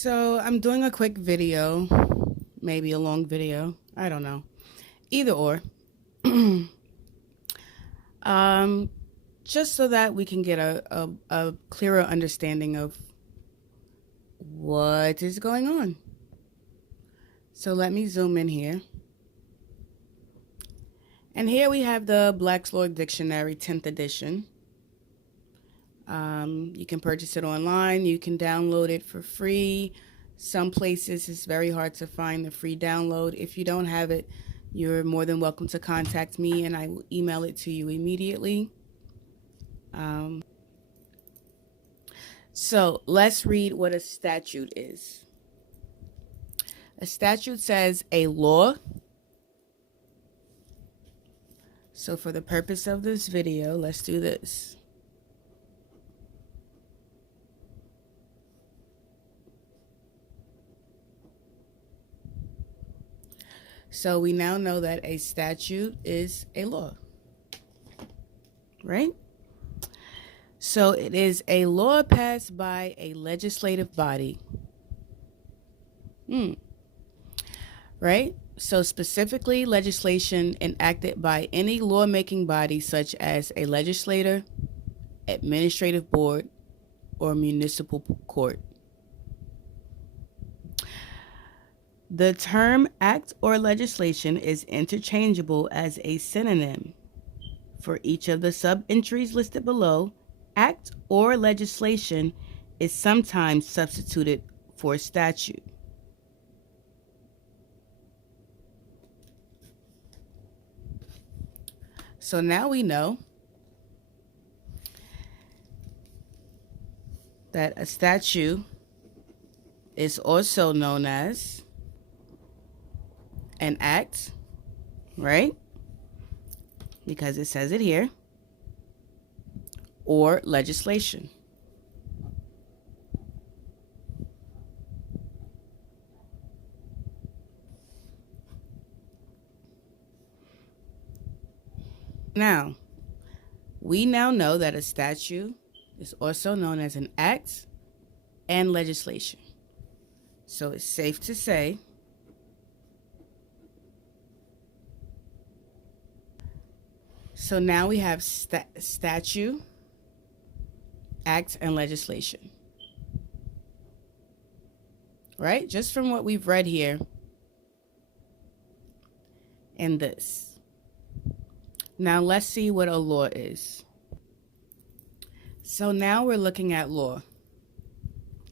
So I'm doing a quick video, maybe a long video. I don't know. Either or. um, just so that we can get a clearer understanding of what is going on. So let me zoom in here. And here we have the Black's Law Dictionary, 10th edition. You can purchase it online. You can download it for free. Some places it's very hard to find the free download. If you don't have it, you're more than welcome to contact me and I will email it to you immediately. So let's read what a statute is. A statute says a law. So for the purpose of this video, let's do this. So we now know that a statute is a law, right? So it is a law passed by a legislative body. Right? So specifically, legislation enacted by any lawmaking body such as a legislature, administrative board, or municipal court. The term act or legislation is interchangeable as a synonym. For each of the sub-entries listed below, act or legislation is sometimes substituted for statute. So now we know that a statute is also known as an act, right? Because it says it here, or legislation. Now, we now know that a statute is also known as an act and legislation. So it's safe to say so now we have statute, act, and legislation. Right? Just from what we've read here and this. Now let's see what a law is. So now we're looking at law.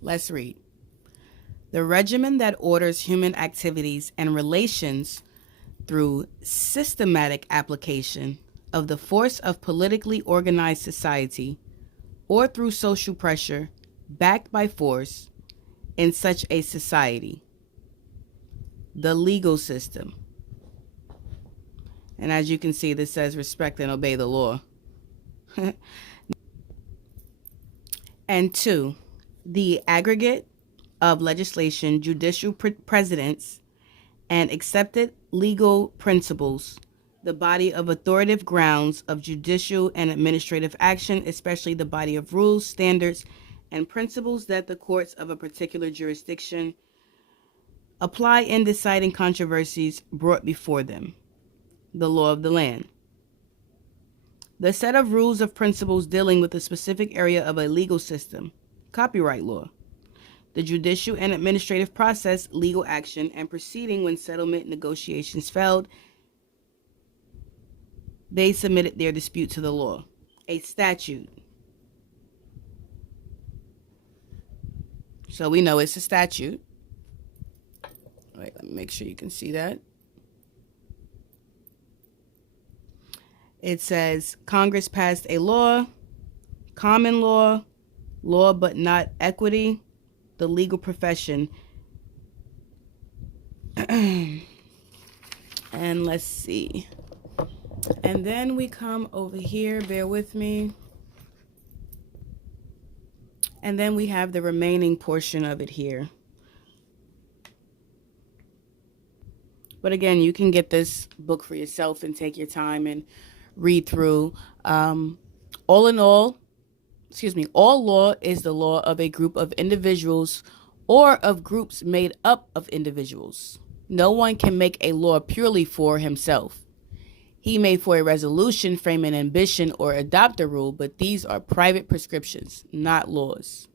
Let's read. The regimen that orders human activities and relations through systematic application of the force of politically organized society or through social pressure backed by force in such a society. The legal system. And as you can see, this says respect and obey the law. And 2, the aggregate of legislation, judicial precedents, and accepted legal principles, the body of authoritative grounds of judicial and administrative action, especially the body of rules, standards, and principles that the courts of a particular jurisdiction apply in deciding controversies brought before them. The law of the land. The set of rules of principles dealing with a specific area of a legal system. Copyright law. The judicial and administrative process, legal action, and proceeding when settlement negotiations failed. They submitted their dispute to the law. A statute. So we know it's a statute. Wait, let me make sure you can see that. It says Congress passed a law, common law, law but not equity, the legal profession. And let's see. And then we come over here, bear with me. And then we have the remaining portion of it here. But again, you can get this book for yourself and take your time and read through. All in all, all law is the law of a group of individuals or of groups made up of individuals. No one can make a law purely for himself. He may, for a resolution, frame an ambition or adopt a rule, but these are private prescriptions, not laws.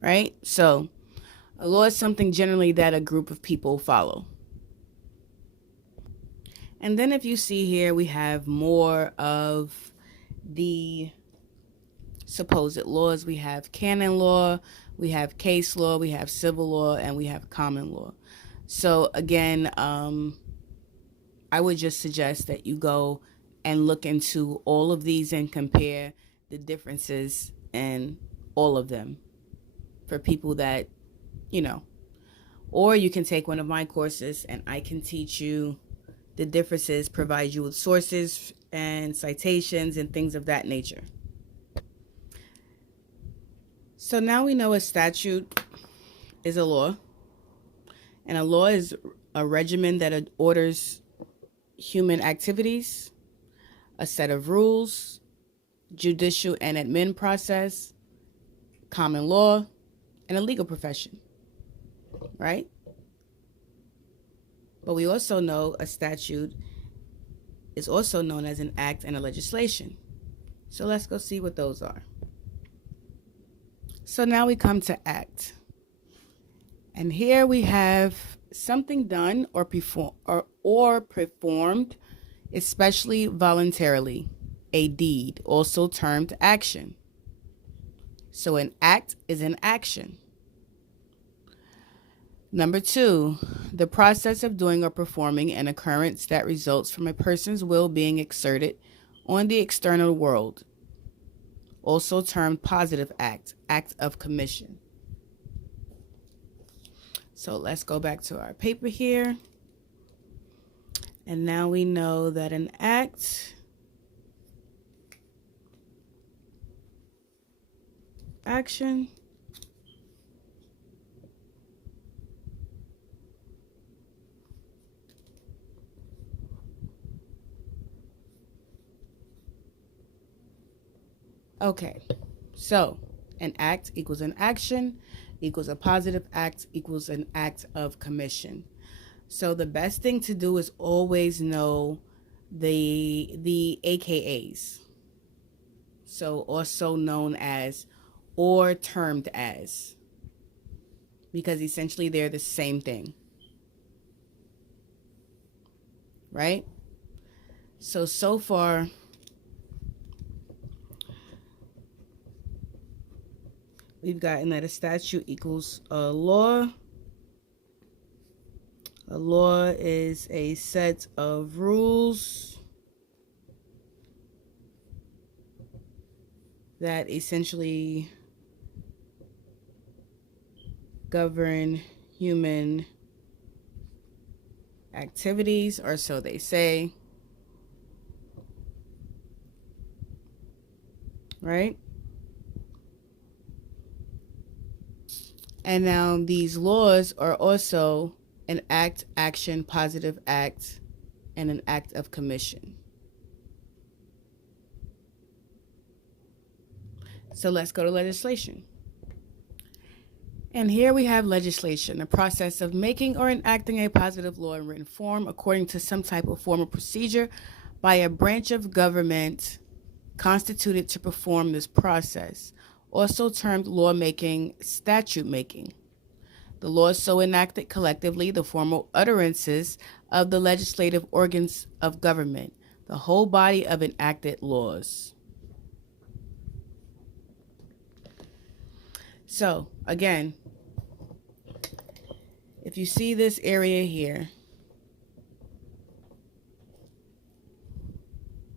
Right? So, a law is something generally that a group of people follow. And then if you see here, we have more of the supposed laws. We have canon law, we have case law, we have civil law, and we have common law. So again, I would just suggest that you go and look into all of these and compare the differences in all of them for people that, or you can take one of my courses and I can teach you the differences, provide you with sources and citations and things of that nature. So now we know a statute is a law, and a law is a regimen that orders human activities, a set of rules, judicial and admin process, common law, and a legal profession, right? But we also know a statute is also known as an act and a legislation. So let's go see what those are. So now we come to act. And here we have something done or performed, especially voluntarily, a deed, also termed action. So an act is an action. Number 2, the process of doing or performing an occurrence that results from a person's will being exerted on the external world, also termed positive act, act of commission. So let's go back to our paper here. And now we know that an act, action, okay, so an act equals an action equals a positive act equals an act of commission. So the best thing to do is always know the AKAs. So also known as or termed as, because essentially they're the same thing, right? So far, we've gotten that a statute equals a law. A law is a set of rules that essentially govern human activities, or so they say, right? And now these laws are also an act, action, positive act, and an act of commission. So let's go to legislation. And here we have legislation, the process of making or enacting a positive law in written form according to some type of formal procedure by a branch of government constituted to perform this process, also termed lawmaking, statute making. The laws so enacted collectively, the formal utterances of the legislative organs of government, the whole body of enacted laws. So, again, if you see this area here,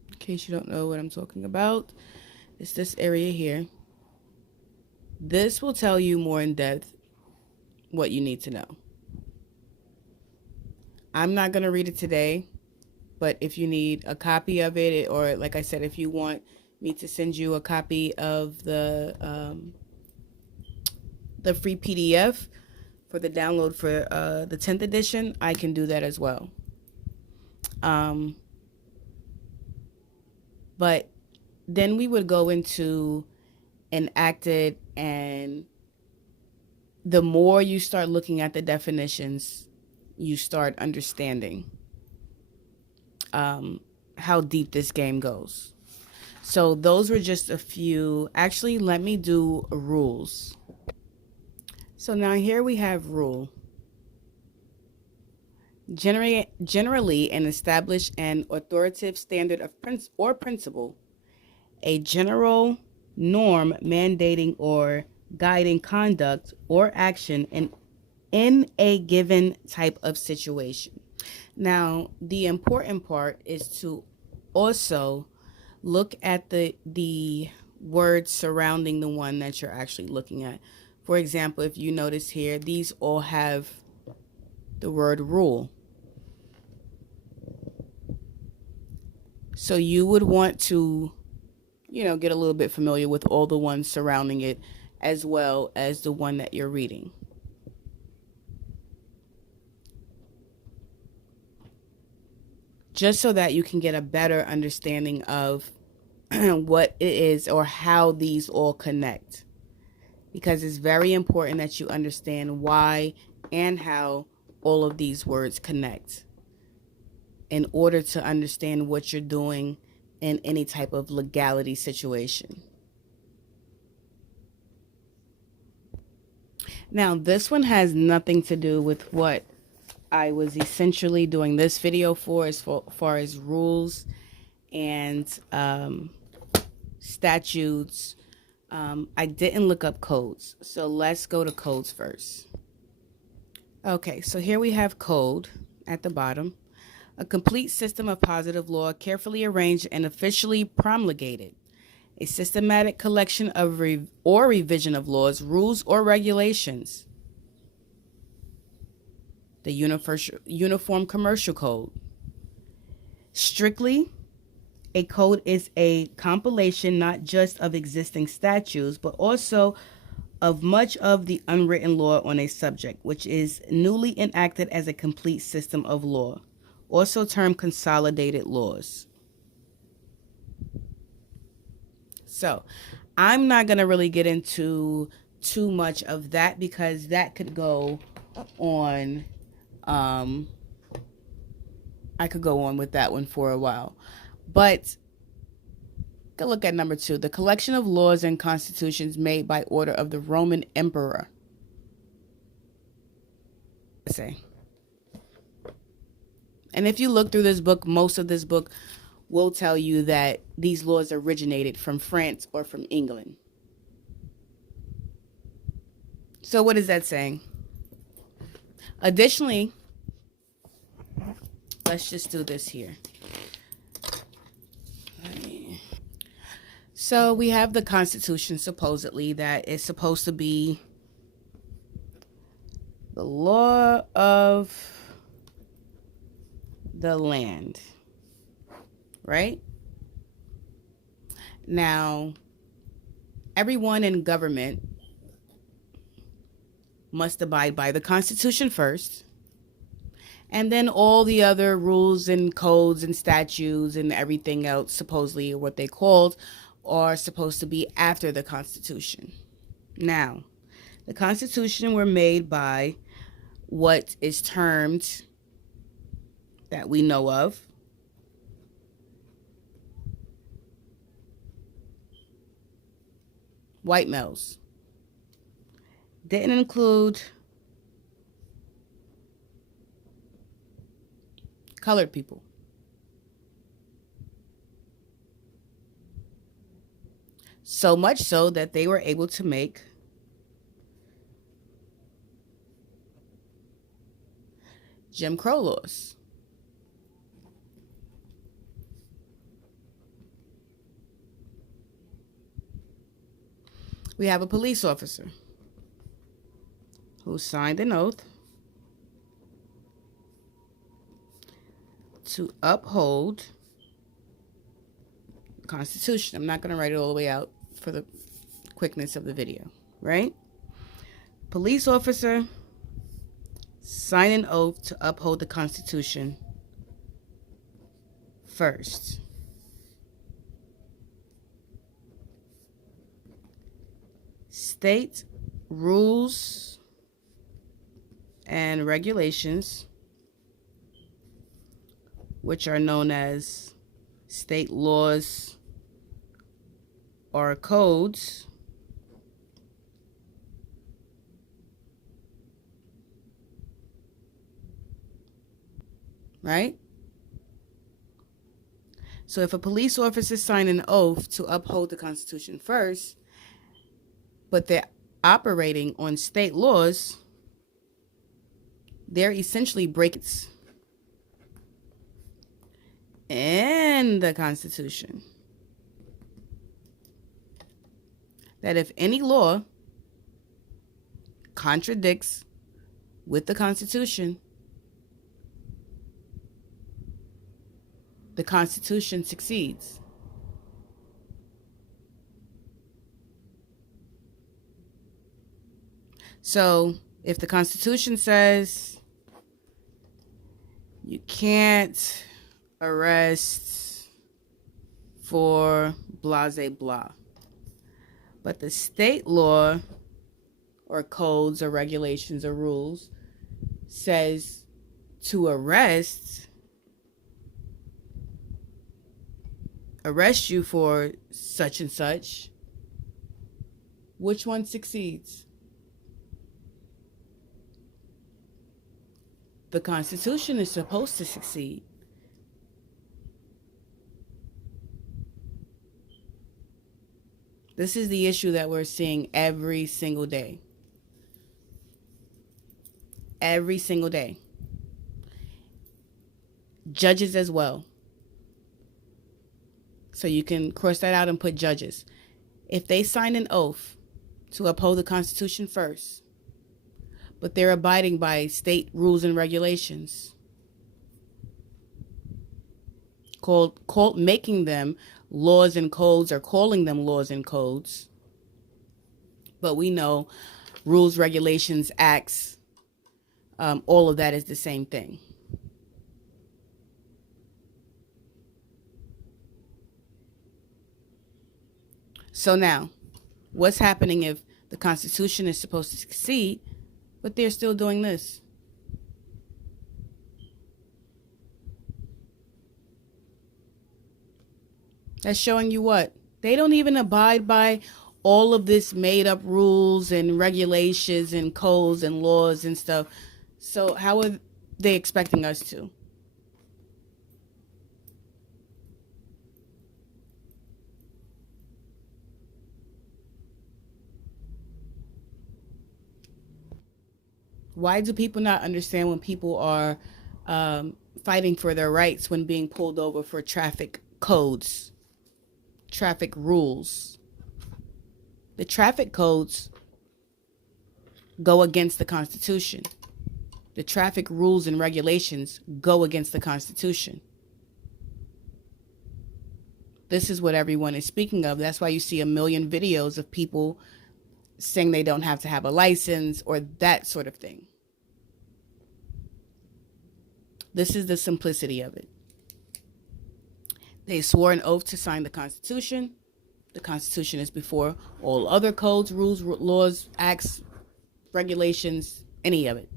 in case you don't know what I'm talking about, it's this area here. This will tell you more in depth what you need to know. I'm not going to read it today, but if you need a copy of it, or like I said, if you want me to send you a copy of the free PDF for the download for the 10th edition, I can do that as well. But then we would go into enacted and the more you start looking at the definitions, you start understanding how deep this game goes. So those were just a few. Actually, let me do rules. So now here we have rule. Generally, an established and authoritative standard of principle, a general norm mandating or guiding conduct or action in a given type of situation. Now, the important part is to also look at the words surrounding the one that you're actually looking at. For example, if you notice here, these all have the word rule. So you would want to, get a little bit familiar with all the ones surrounding it as well as the one that you're reading. Just so that you can get a better understanding of what it is or how these all connect. Because it's very important that you understand why and how all of these words connect in order to understand what you're doing in any type of legality situation. Now, this one has nothing to do with what I was essentially doing this video for, as far as rules and statutes. I didn't look up codes, so let's go to codes first. Okay, so here we have code at the bottom. A complete system of positive law, carefully arranged and officially promulgated. A systematic collection of or revision of laws, rules, or regulations. The Uniform Commercial Code. Strictly, a code is a compilation not just of existing statutes, but also of much of the unwritten law on a subject, which is newly enacted as a complete system of law, also termed consolidated laws. So I'm not going to really get into too much of that because that could go on. I could go on with that one for a while. But go look at number 2. The collection of laws and constitutions made by order of the Roman emperor. And if you look through this book, most of this book will tell you that these laws originated from France or from England. So what is that saying? Additionally, let's just do this here. So we have the Constitution, supposedly, that is supposed to be the law of the land, right? Now, everyone in government must abide by the Constitution first, and then all the other rules and codes and statutes and everything else, supposedly what they called, are supposed to be after the Constitution. Now, the Constitution were made by what is termed, that we know of, white males. Didn't include colored people. So much so that they were able to make Jim Crow laws. We have a police officer who signed an oath to uphold the Constitution. I'm not going to write it all the way out for the quickness of the video, right? Police officer sign an oath to uphold the Constitution first. State rules and regulations, which are known as state laws or codes, right? So if a police officer signed an oath to uphold the Constitution first, but they're operating on state laws, they're essentially breaking in the Constitution. That if any law contradicts with the Constitution, the Constitution succeeds. So if the Constitution says you can't arrest for blase blah, but the state law or codes or regulations or rules says to arrest you for such and such, which one succeeds? The Constitution is supposed to succeed. This is the issue that we're seeing every single day. Every single day. Judges as well. So you can cross that out and put judges. If they sign an oath to uphold the Constitution first, but they're abiding by state rules and regulations, making them laws and codes, or calling them laws and codes, but we know rules, regulations, acts, all of that is the same thing. So now, what's happening if the Constitution is supposed to succeed, but they're still doing this? That's showing you what? They don't even abide by all of this made up rules and regulations and codes and laws and stuff. So how are they expecting us to? Why do people not understand when people are fighting for their rights when being pulled over for traffic codes, traffic rules? The traffic codes go against the Constitution. The traffic rules and regulations go against the Constitution. This is what everyone is speaking of. That's why you see a million videos of people saying they don't have to have a license or that sort of thing. This is the simplicity of it. They swore an oath to sign the Constitution. The Constitution is before all other codes, rules, laws, acts, regulations, any of it.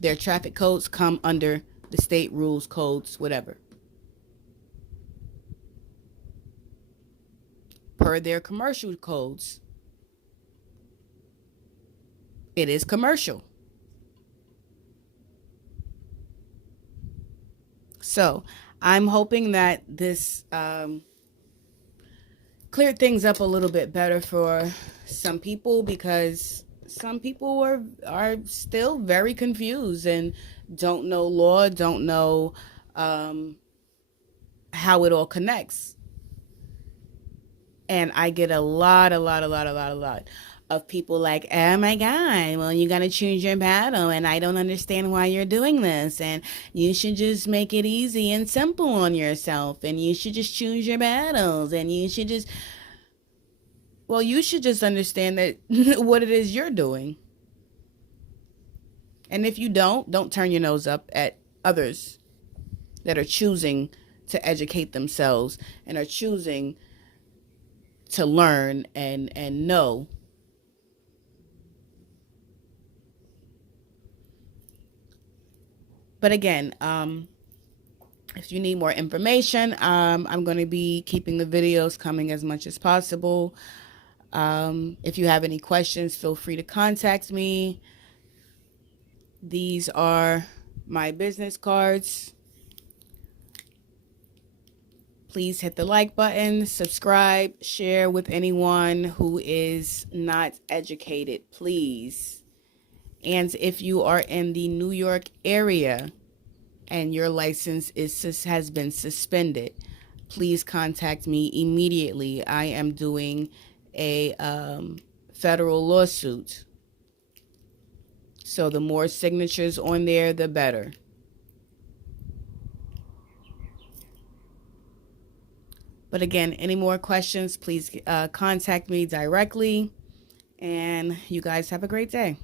Their traffic codes come under the state rules, codes, whatever. Per their commercial codes, it is commercial. So I'm hoping that this cleared things up a little bit better for some people, because some people are still very confused and don't know law, don't know how it all connects. And I get a lot of people like, oh my God, well, you got to choose your battle. And I don't understand why you're doing this. And you should just make it easy and simple on yourself. And you should just choose your battles. And you should just, well, you should just understand that what it is you're doing. And if you don't turn your nose up at others that are choosing to educate themselves and are choosing to learn and know But again, if you need more information, I'm going to be keeping the videos coming as much as possible. If you have any questions, feel free to contact me. These are my business cards. Please hit the like button, subscribe, share with anyone who is not educated, please. And if you are in the New York area and your license has been suspended, please contact me immediately. I am doing a federal lawsuit. So the more signatures on there, the better. But again, any more questions, please contact me directly. And you guys have a great day.